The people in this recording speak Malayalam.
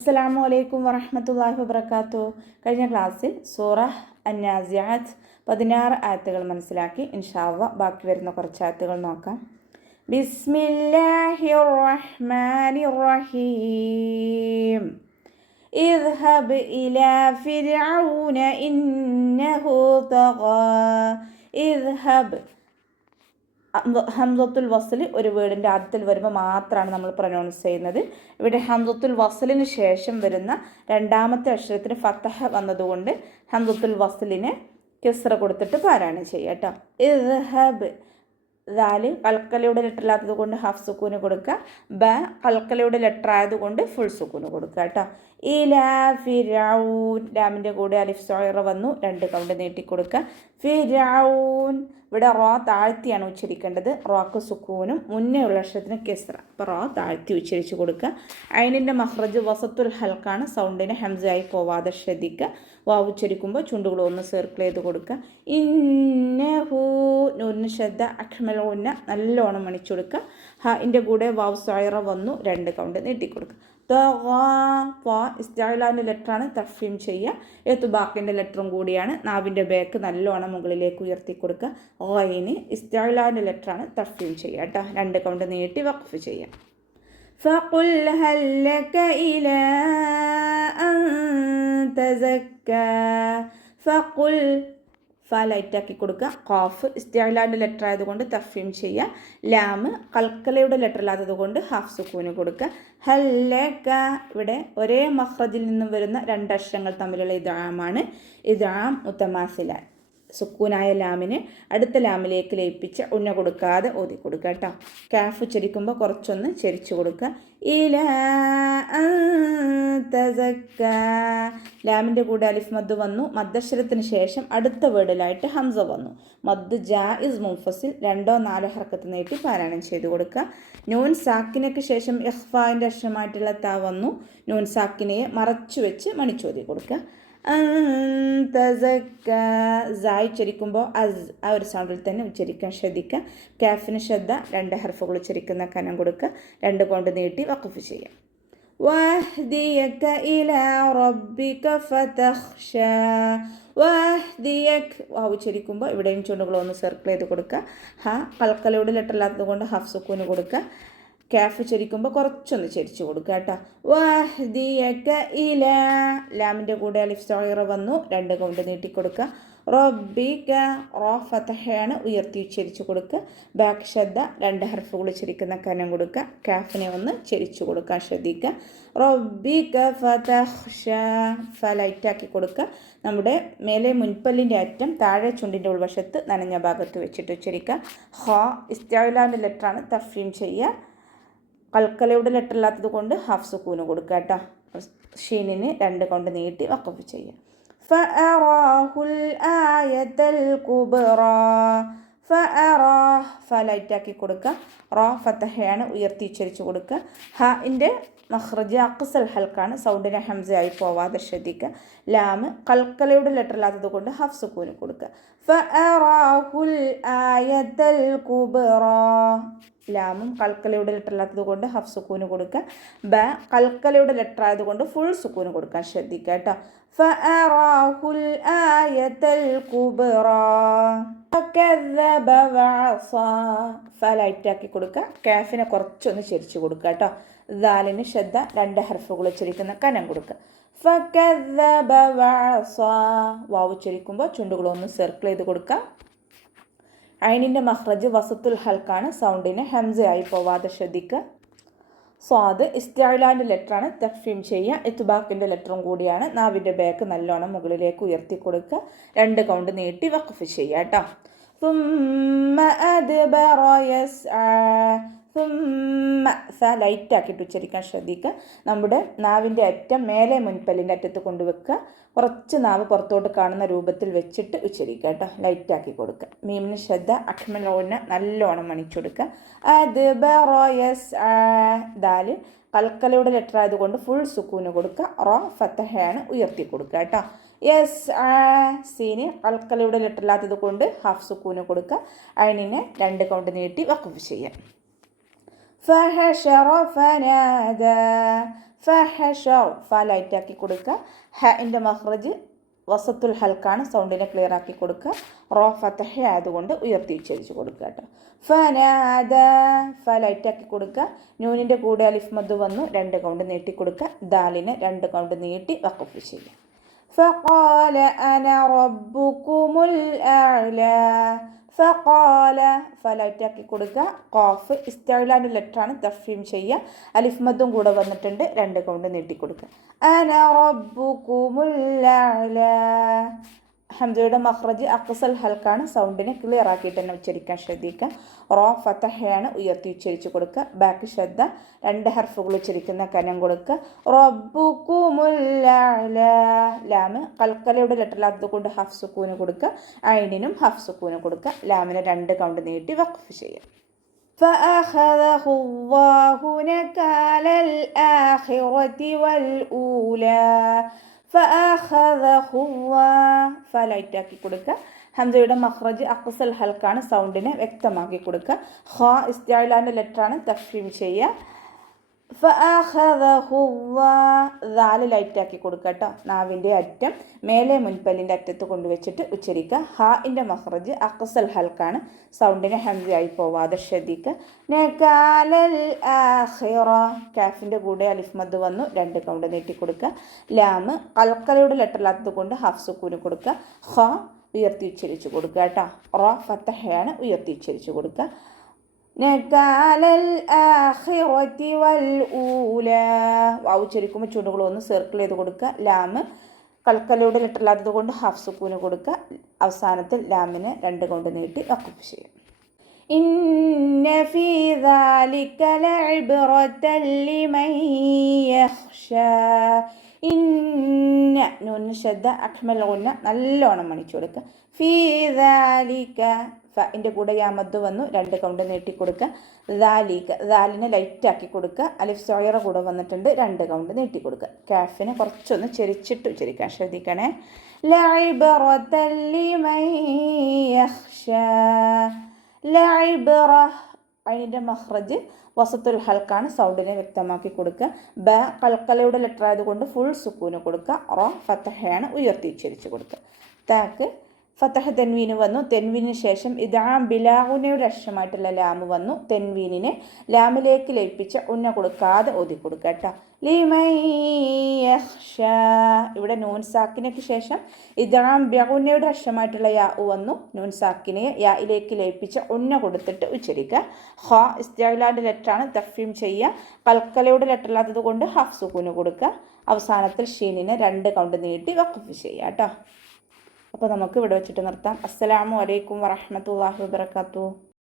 അസ്സലാമു അലൈക്കും വറഹ്മത്തുള്ളാഹി വബറകാതുഹു. കഴിഞ്ഞ ക്ലാസ്സിൽ സൂറ അന്നാസിയാത്ത് 16 ആയത്തുകൾ മനസ്സിലാക്കി. ഇൻഷാ അല്ലാഹ് ബാക്കി വരുന്ന കുറച്ച് ആയത്തുകൾ നോക്കാം. ബിസ്മില്ലാഹിർ റഹ്മാനിർ റഹീം. ഇദ്ഹബ് ഇലാ ഫിർഔന ഇന്നഹു തഗാ. ഇദ്ഹബ് ഹംസത്തുൽ വസ്ൽ ഒരു വേർഡിൻ്റെ ആദ്യത്തിൽ വരുമ്പോൾ മാത്രമാണ് നമ്മൾ പ്രൊനൗൺസ് ചെയ്യുന്നത്. ഇവിടെ ഹംസത്തുൽ വസ്ലിന് ശേഷം വരുന്ന രണ്ടാമത്തെ അക്ഷരത്തിന് ഫത്തഹ വന്നതുകൊണ്ട് ഹംസത്തുൽ വസ്ലിന് കിസ്റ കൊടുത്തിട്ട് പാരായണം ചെയ്യുക കേട്ടോ. ഇദ്ഹബ് ദാല് കൽക്കലയുടെ ലെറ്റർ ഇല്ലാത്തത് കൊണ്ട് ഹാഫ് സുക്കൂന് കൊടുക്കുക. ബ കൽക്കലയുടെ ലെറ്റർ ആയതുകൊണ്ട് ഫുൾ സുക്കൂന് കൊടുക്കുക കേട്ടോ. ഇലാ ഫിർഔൻ ലാമിൻ്റെ കൂടെ അലിഫ് സോയറ വന്നു, 2 കൗണ്ട് നീട്ടിക്കൊടുക്കുക. ഫിർഔൻ ഇവിടെ റോ താഴ്ത്തിയാണ് ഉച്ചരിക്കേണ്ടത്. റോക്ക് സുക്കൂനും മുന്നേ ഉള്ള അക്ഷരത്തിന് കിസ്റ. അപ്പോൾ റോ താഴ്ത്തി ഉച്ചരിച്ച് കൊടുക്കുക. ഐനിൻ്റെ മഹ്റജ് വസത്തുൽ ഹൽക്കാണ്. സൗണ്ടിന് ഹംസയായി പോവാതെ ശ്രദ്ധിക്കുക. വാവ് ഉച്ചരിക്കുമ്പോൾ ചുണ്ടുകൾ ഒന്ന് സർക്കിൾ ചെയ്ത് കൊടുക്കുക. ഇന്നഹു നൂറിന് ശ്രദ്ധ അഖ്മലൂന്ന നല്ലോണം മണിച്ചു കൊടുക്കുക. ഹാൻ്റെ കൂടെ വാവ് സോയറ വന്നു, 2 കൗണ്ട് നീട്ടിക്കൊടുക്കുക. ഇസ്തിഅലാൻ്റെ ലെറ്ററാണ്, തഫ്ഹീം ചെയ്യുക. എത്തുബാക്കിൻ്റെ ലെറ്ററും കൂടിയാണ്. നാവിൻ്റെ ബാക്ക് നല്ലോണം മുകളിലേക്ക് ഉയർത്തി കൊടുക്കുക. ഗൈന് ഇസ്തിഅലാൻ്റെ ലെറ്ററാണ്, തഫ്ഹീം ചെയ്യുക കേട്ടോ. 2 കൗണ്ട് നീട്ടി വഖഫ് ചെയ്യുക. ഫഖുൽ ഹൽ ലക ഇലാ അൻ തസക്ക. ഫഖുൽ ലൈറ്റാക്കി കൊടുക്കുക. ഖാഫ് ഇസ്തിഅലാൻ്റെ ലെറ്റർ ആയതുകൊണ്ട് തഫ്ഹീം ചെയ്യുക. ലാമ് കൽക്കലയുടെ ലെറ്റർ ഇല്ലാത്തത് കൊണ്ട് ഹാഫ് സുക്കൂന് കൊടുക്കുക. ഹല്ലക ഇവിടെ ഒരേ മഖ്റജിൽ നിന്നും വരുന്ന 2 അക്ഷരങ്ങൾ തമ്മിലുള്ള ഇദ്ആമാണ്. ഇദ്ആം മുത്തമാസില. സുക്കൂനായ ലാമിന് അടുത്ത ലാമിലേക്ക് ലയിപ്പിച്ച് ഉന്ന കൊടുക്കാതെ ഓതി കൊടുക്കുക കേട്ടോ. കാഫ് ഉച്ചരിക്കുമ്പോൾ കുറച്ചൊന്ന് ചെരിച്ചു കൊടുക്കുക. ഇലാ അൻ തസക്ക ലാമിൻ്റെ കൂടെ അലിഫ് മദ് വന്നു. മദ്ദക്ഷരത്തിന് ശേഷം അടുത്ത വേർഡിലായിട്ട് ഹംസ വന്നു. മദ് ജായിസ് മുൻഫസിൽ 2-4 ഹർക്കത്ത് നീട്ടി പാരായണം ചെയ്ത് കൊടുക്കുക. നൂൻ സാക്കിനയ്ക്ക് ശേഷം ഇഖ്ഫാൻ്റെ അക്ഷരമായിട്ടുള്ള ത വന്നു. നൂൻ സാക്കിനയെ മറച്ചു വെച്ച് മണിച്ചോതി കൊടുക്കുക. ഉച്ചരിക്കുമ്പോൾ അസ് ആ ഒരു സൗണ്ടിൽ തന്നെ ഉച്ചരിക്കാൻ ശ്രദ്ധിക്കുക. കാഫിന് ശ്രദ്ധ. 2 ഹർഫുകൾ ഉച്ചരിക്കുന്ന കനം കൊടുക്കുക. 2 കൊണ്ട് നീട്ടി വഖഫ് ചെയ്യുക. വഹ്ദിയക ഇലാ റബ്ബിക ഫതഖ്ശ. വഹ്ദിയക് ഉച്ചരിക്കുമ്പോൾ ഇവിടെയും ചുണ്ടുകളൊന്ന് സർക്കിൾ ചെയ്ത് കൊടുക്കുക. കൽക്കലയുടെ ലെറ്റർ ഇല്ലാത്തത് കൊണ്ട് ഹാഫ് സുക്കൂന് കൊടുക്കുക. കാഫ് ചരിക്കുമ്പോൾ കുറച്ചൊന്ന് ചരിച്ചു കൊടുക്കുക കേട്ടോ. വഹ്ദിയക ഇലാ ലാമിൻ്റെ കൂടെ അലിഫ് സോയറ വന്നു, 2 കൗണ്ട് നീട്ടിക്കൊടുക്കുക. റബ്ബിക റോ ഫതഹയാണ്, ഉയർത്തി ഉച്ചരിച്ചു കൊടുക്കുക. ബാക്ക് ശ്രദ്ധ. 2 ഹർഫുകൾ ഉച്ചരിക്കുന്ന കനം കൊടുക്കുക. കാഫിനെ ഒന്ന് ചരിച്ചു കൊടുക്കാൻ ശ്രദ്ധിക്കുക. റബ്ബിക ഫതഖ്ശ ലൈറ്റാക്കി കൊടുക്കുക. നമ്മുടെ മേലെ മുൻപല്ലിൻ്റെ അറ്റം താഴെ ചുണ്ടിൻ്റെ ഉൾവശത്ത് നനഞ്ഞ ഭാഗത്ത് വെച്ചിട്ട് ഉച്ചരിക്കുക. ഇസ്തിഅലാൻ്റെ ലെറ്ററാണ്, തഫ്ഹീം ചെയ്യുക. കൽക്കലയുടെ ലെറ്റർ ഇല്ലാത്തത് കൊണ്ട് ഹാഫ് സുക്കൂന് കൊടുക്കുക കേട്ടോ. ഷീനിന് 2 കൊണ്ട് നീട്ടി വഖഫ് ചെയ്യുക. ഫഅറാഹുൽ ആയത്തൽ കുബ്റാ. ലൈറ്റാക്കി കൊടുക്കുക. റോ ഫതഹയാണ്, ഉയർത്തി ഉച്ചരിച്ചു കൊടുക്കുക. ഹാൻ്റെ മഖ്റജ് അഖ്സൽ ഹൽക്കാണ്. സൗണ്ടിന് ഹംസയായി പോവാതെ ശ്രദ്ധിക്കുക. ലാമ് കൽക്കലയുടെ ലെറ്റർ ഇല്ലാത്തത് കൊണ്ട് ഹാഫ് സുക്കൂന് കൊടുക്കുക. ഫഅറാഹുൽ ആയത്തൽ കുബ്റാ ലാമും കൽക്കലയുടെ ലെറ്റർ ഇല്ലാത്തത് കൊണ്ട് ഹാഫ് സുക്കൂന് കൊടുക്കുക. ബ കൽക്കലയുടെ ലെറ്റർ ആയതുകൊണ്ട് ഫുൾ സുക്കൂന് കൊടുക്കാൻ ശ്രദ്ധിക്കുക കേട്ടോ. ഫഅറാഹുൽ ആയത്തൽ കുബ്റാ ഫകദബ വഅസ ലൈറ്റാക്കി കൊടുക്കുക. കാഫിനെ കുറച്ചൊന്ന് ചരിച്ചു കൊടുക്കുക കേട്ടോ. ദാലിന് ശ്രദ്ധ. 2 ഹർഫുകൾ ഉച്ചരിക്കുന്ന കനം കൊടുക്കുക. ഫകദബ വഅസ വാവ് ഉച്ചരിക്കുമ്പോൾ ചുണ്ടുകളൊന്ന് സർക്കിൾ ചെയ്ത് കൊടുക്കുക. ഐനിൻ്റെ മഖ്റജ് വസത്തുൽ ഹൽക്കാണ്. സൗണ്ടിന് ഹംസയായി പോവാതെ ശ്രദ്ധിക്കുക. സ്വാദ് ഇസ്തിഅലാൻ്റെ ലെറ്ററാണ്, തഫ്ഹീം ചെയ്യുക. ഇത്ബാക്കിൻ്റെ ലെറ്ററും കൂടിയാണ്. നാവിൻ്റെ ബാക്ക് നല്ലോണം മുകളിലേക്ക് ഉയർത്തി കൊടുക്കുക. 2 കൗണ്ട് നീട്ടി വഖഫ് ചെയ്യുക കേട്ടോ. സുമ്മ അദ്ബറ യസ്ആ ലൈറ്റാക്കിയിട്ട് ഉച്ചരിക്കാൻ ശ്രദ്ധിക്കുക. നമ്മുടെ നാവിൻ്റെ അറ്റം മേലെ മുൻപല്ലിൻ്റെ അറ്റത്ത് കൊണ്ടുവെക്കുക. കുറച്ച് നാവ് പുറത്തോട്ട് കാണുന്ന രൂപത്തിൽ വെച്ചിട്ട് ഉച്ചരിക്കുക കേട്ടോ. ലൈറ്റാക്കി കൊടുക്കുക. മീമിന് ശ്രദ്ധ. അഖ്മലൂന്ന നല്ലോണം മണിച്ചെടുക്കുക. അദ്ബറ യസ്ആ ദാല് കൽക്കലയുടെ ലെറ്റർ ആയതുകൊണ്ട് ഫുൾ സുക്കൂന് കൊടുക്കുക. റോ ഫതഹയാണ്, ഉയർത്തി കൊടുക്കുക കേട്ടോ. യസ്ആ സീന് കൽക്കലയുടെ ലെറ്റർ ഇല്ലാത്തത് കൊണ്ട് ഹാഫ് സുക്കൂന് കൊടുക്കുക. ഐനിനെ 2 കൗണ്ട് നീട്ടി വഖഫ് ചെയ്യുക. ഫഹശറ ഫനാദ ഫഹഷർ ഫ ലൈറ്റാക്കി കൊടുക്കുക. ഹൻ്റെ മഖ്റജ് വസത്തുൽ ഹൽക്കാണ്, സൗണ്ടിനെ ക്ലിയർ ആക്കി കൊടുക്കുക. റോ ഫതഹ ആയതുകൊണ്ട് ഉയർത്തി ഉച്ചരിച്ച് കൊടുക്കുക കേട്ടോ. ഫനാദ ഫ ലൈറ്റാക്കി കൊടുക്കുക. നൂനിൻ്റെ കൂടെ അലിഫ് മദ് വന്നു, 2 കൗണ്ട് നീട്ടി കൊടുക്കുക. ദാലിനെ 2 കൗണ്ട് നീട്ടി വഖഫ് ചെയ്യുക. ഫഖാല അന റബ്ബുകുമുൽ അഅ്ല. ഫഖാല ഫ ലൈറ്റാക്കി കൊടുക്കുക. ഖാഫ് ഇസ്തിഅ്ലാന്റെ ലെറ്ററാണ്, തഫ്ഹീം ചെയ്യുക. അലിഫ് മദ്ദും കൂടെ വന്നിട്ടുണ്ട്, 2 കൗണ്ട് നീട്ടി കൊടുക്കുക. അന റബ്ബുകുമുൽ അഅ്ല. ഹംസയുടെ മഖ്റജ് അഖ്സൽ ഹൽക്കാണ്, സൗണ്ടിനെ ക്ലിയർ ആക്കിയിട്ട് തന്നെ ഉച്ചരിക്കാൻ ശ്രദ്ധിക്കുക. റോ ഫതഹയാണ്, ഉയർത്തി ഉച്ചരിച്ച് കൊടുക്കുക. ബാക്കി ശ്രദ്ധ, 2 ഹർഫുകൾ ഉച്ചരിക്കുന്ന കനം കൊടുക്കുക. റബ്ബുകുമുൽ അഅ്ല. ലാമ് കൽക്കലയുടെ ലെറ്ററിലാത്തത് കൊണ്ട് ഹഫ് സുക്കൂന് കൊടുക്കുക. ഐനിനും ഹഫ് സുക്കൂന് കൊടുക്കുക. ലാമിനെ 2 കൗണ്ട് നീട്ടി വഖഫ് ചെയ്യുക. فأخذه الله نكال الآخرة والأولى. فأخذه الله ഫ ലൈറ്റാക്കി കൊടുക്കുക. ഹംസയുടെ മഖ്റജ് അഖ്സൽ ഹൽക്കാണ്, സൗണ്ടിനെ വ്യക്തമാക്കി കൊടുക്കുക. ഖ ഇസ്തിഅ്ലാന്റെ ലെറ്ററാണ്, തഫ്ഹീം ചെയ്യുക. ദാല് ലൈറ്റാക്കി കൊടുക്കുക കേട്ടോ. നാവിൻ്റെ അറ്റം മേലെ മുൻപല്ലിൻ്റെ അറ്റത്ത് കൊണ്ടുവച്ചിട്ട് ഉച്ചരിക്കുക. ഹാഇൻ്റെ മഖ്റജ് അഖ്സൽ ഹൽക്കാണ്, സൗണ്ടിനെ ഹംസയായി പോവാതെ ശ്രദ്ധിക്കുക. നകാലൽ ആഖിറ കാഫിൻ്റെ കൂടെ അലിഫ് മദ് വന്നു, 2 കൗണ്ട് നീട്ടി കൊടുക്കുക. ലാമ് കൽക്കലയുടെ ലെറ്ററിലാത്തത് കൊണ്ട് ഹഫ് സുക്കൂന് കൊടുക്കുക. ഖ ഉയർത്തി ഉച്ചരിച്ച് കൊടുക്കുക കേട്ടോ. റ ഫതഹയാണ്, ഉയർത്തി ഉച്ചരിച്ച് കൊടുക്കുക. നകാലൽ ആഖിറതി വൽ ഊല. വാവ് ഉച്ചരിക്കുമ്പോൾ ചുണ്ടുകൾ ഒന്ന് സർക്കിൾ ചെയ്ത് കൊടുക്കുക. ലാമ് കൽക്കലയുടെ ലെറ്ററിലാത്തത് കൊണ്ട് ഹാഫ് സുക്കൂന് കൊടുക്കുക. അവസാനത്തിൽ ലാമിനെ 2 കൗണ്ട് നീട്ടി വഖഫ് ചെയ്യും. ഇന്ന ഫീ ദാലിക ലഇബ്റതൻ ലിമൻ യഖ്ശാ. ഇന്ന നൂന് ശദ്ദ അഖ്മൽ ഗുന്ന നല്ലോണം മണിച്ചു കൊടുക്കുക. ഫീ ദാലിക ഫഇൻ്റെ കൂടെ യാമദ് വന്നു, 2 കൗണ്ട് നീട്ടി കൊടുക്കുക. ദാലിക ദാലിനെ ലൈറ്റാക്കി കൊടുക്കുക. അലിഫ് സോയറ കൂടെ വന്നിട്ടുണ്ട്, 2 കൗണ്ട് നീട്ടി കൊടുക്കുക. കാഫിനെ കുറച്ചൊന്ന് ചെരിച്ചിട്ട് ഉച്ചരിക്കാൻ ശ്രദ്ധിക്കണേ. ലഇബ്റതൻ ലിമൻ യഖ്ശാ. ലഇബ്റ അതിൻ്റെ മഖ്റജ് വസത്തുൽ ഹൽക്കാണ്, സൗണ്ടിനെ വ്യക്തമാക്കി കൊടുക്കുക. ബ കൽക്കലയുടെ ലെറ്റർ ആയതുകൊണ്ട് ഫുൾ സുക്കൂന് കൊടുക്കുക. റോ ഫതഹയാണ്, ഉയർത്തി ഉച്ചരിച്ച് കൊടുക്കുക. താക്ക് ഫതഹ തെൻവീന് വന്നു. തെൻവീനിന് ശേഷം ഇദാം ബിലാഗുനയുടെ അക്ഷരമായിട്ടുള്ള ലാമ് വന്നു. തെൻവീനിനെ ലാമിലേക്ക് ലയിപ്പിച്ച് ഉന്ന കൊടുക്കാതെ ഓതി കൊടുക്കുക കേട്ടോ. ലിമൻ യഖ്ശാ. ഇവിടെ നൂൻ സാക്കിനയ്ക്ക് ശേഷം ഇദാം ബിലാഗുനയുടെ അക്ഷരമായിട്ടുള്ള യാ വന്നു. നൂൻ സാക്കിനെ യായിലേക്ക് ലയിപ്പിച്ച് ഉന്ന കൊടുത്തിട്ട് ഉച്ചരിക്കുക. ഖ ഇസ്തിഅ്ലാന്റെ ലെറ്ററാണ്, തഫ്ഹീം ചെയ്യുക. കൽക്കലയുടെ ലെറ്ററില്ലാത്തത് കൊണ്ട് ഹഫ് സുക്കൂന് കൊടുക്കുക. അവസാനത്തിൽ ഷീനിനെ 2 കൗണ്ട് നീട്ടി വഖഫ് ചെയ്യുക കേട്ടോ. അപ്പോൾ നമുക്ക് ഇവിടെ വെച്ചിട്ട് നിർത്താം. അസ്സലാമു അലൈക്കും വറഹ്മത്തുള്ളാഹി വബറകാതുഹു.